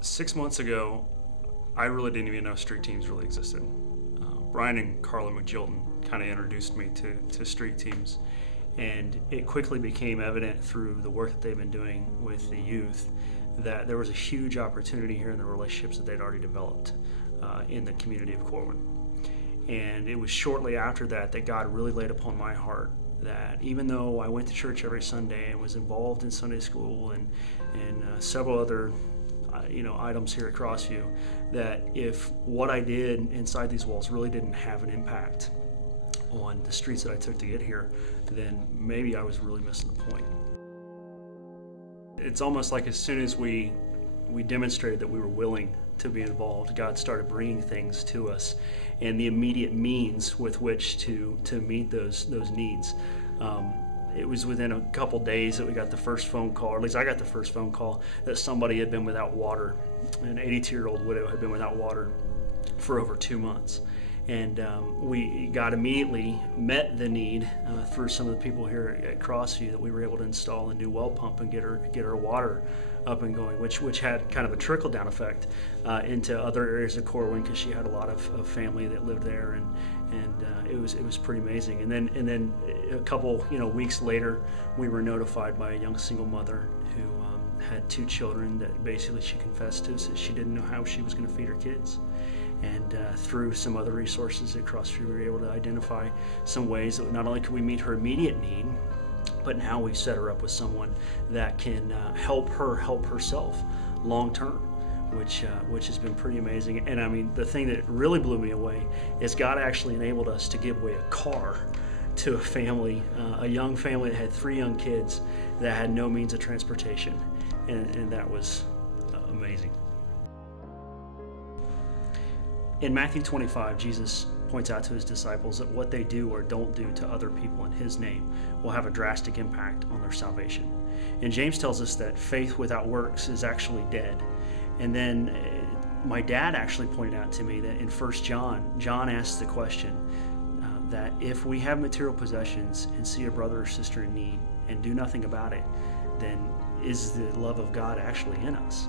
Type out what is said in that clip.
6 months ago, I really didn't even know street teams really existed. Brian and Carla McJilton kind of introduced me to street teams, and it quickly became evident through the work that they've been doing with the youth that there was a huge opportunity here in the relationships that they'd already developed in the community of Corwin. And it was shortly after that that God really laid upon my heart that even though I went to church every Sunday and was involved in Sunday school and several other items here at Crossview, that if what I did inside these walls really didn't have an impact on the streets that I took to get here, then maybe I was really missing the point. It's almost like as soon as we demonstrated that we were willing to be involved, God started bringing things to us and the immediate means with which to meet those needs. It was within a couple days that we got the first phone call, or at least I got the first phone call, that somebody had been without water. An 82-year-old widow had been without water for over 2 months. And God immediately met the need through some of the people here at Crossview, that we were able to install a new well pump and get her water up and going, which had kind of a trickle-down effect into other areas of Corwin, because she had a lot of family that lived there, and it was pretty amazing. And then a couple weeks later, we were notified by a young single mother who had 2 children that basically she confessed to us that she didn't know how she was going to feed her kids. And through some other resources at Crossview, we were able to identify some ways that not only could we meet her immediate need, but now we set her up with someone that can help her help herself long term, which has been pretty amazing. And I mean, the thing that really blew me away is God actually enabled us to give away a car to a family, a young family that had 3 young kids that had no means of transportation, and that was amazing. In Matthew 25, Jesus points out to his disciples that what they do or don't do to other people in his name will have a drastic impact on their salvation. And James tells us that faith without works is actually dead. And then my dad actually pointed out to me that in 1 John asks the question that if we have material possessions and see a brother or sister in need and do nothing about it, then is the love of God actually in us?